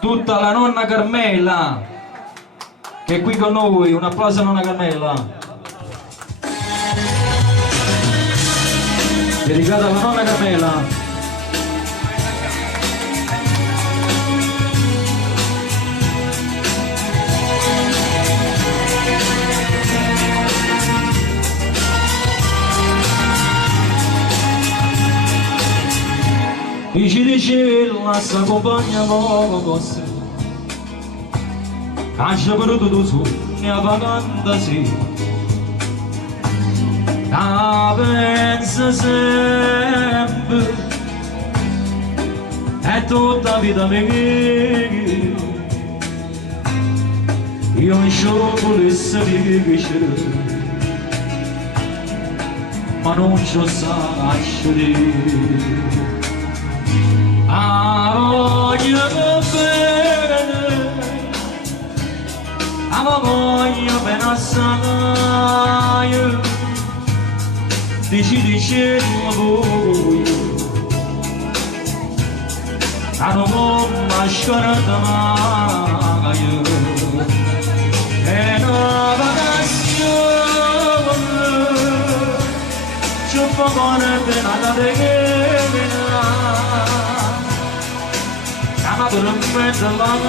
Tutta la nonna Carmela che è qui con noi, un applauso a nonna Carmela. Dedicata alla nonna Carmela. Dici la sta compagna con sé, lascia per tutto su, ne vaganda sì, la pensa sempre, è tutta vita mia, io non solo volessi vivere, ma non ci lascio dire. Voglio bene assai, dici non voglio, non mi lasciare mai, è una vacazione, ci fa buona pena da vedere. I'm gonna spend a long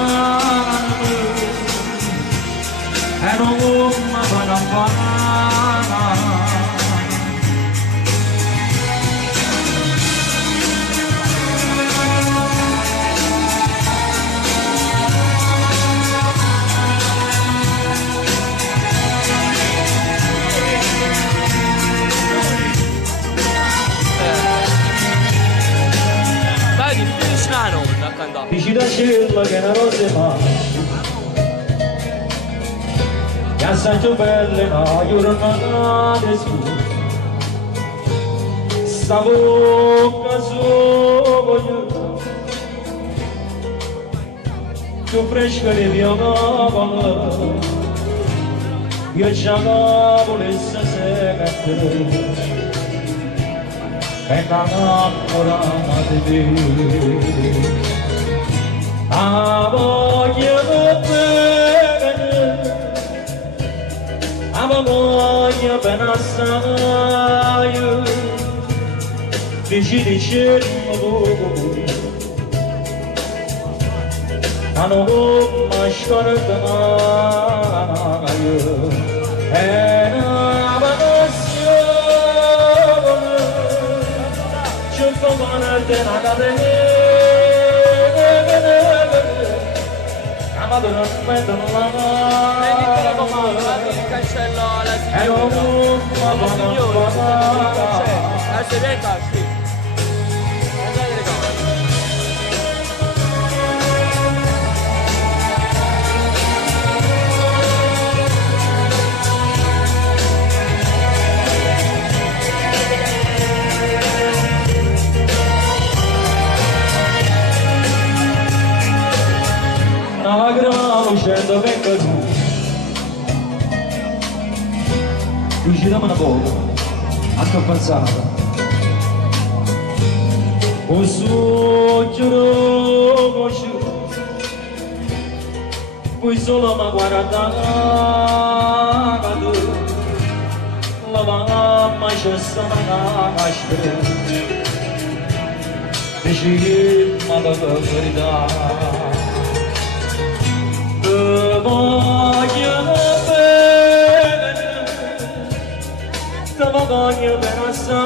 and a woman but I'm Dici da cielo che non si fa, che assai belle no, io non ho su, sta bocca sogno, più fresca di mia mamma, io già la volessi mettere, e innamorata di me. Voglio bene assai, dici non voglio, ma non mi lasciare mai, è una vacazione, ci fa buona pena da vedere. Non metto la mano, il cancello alla signora, la sedetta, sì. Scendo venga giù, usciamo una volta, accampazzata, un suggero così, poi solo mi guardava, la mamma c'è stata nascere, dici che mi dà verità. Voglio bene assai,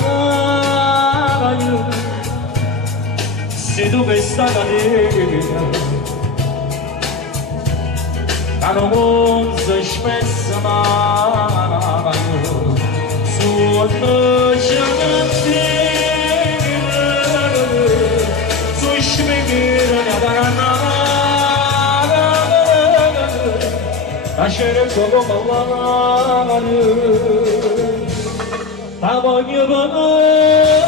se tu che stai cadendo, ma non si spessa mai, su spingere la carana, lasciare il tuo come la voglio bene.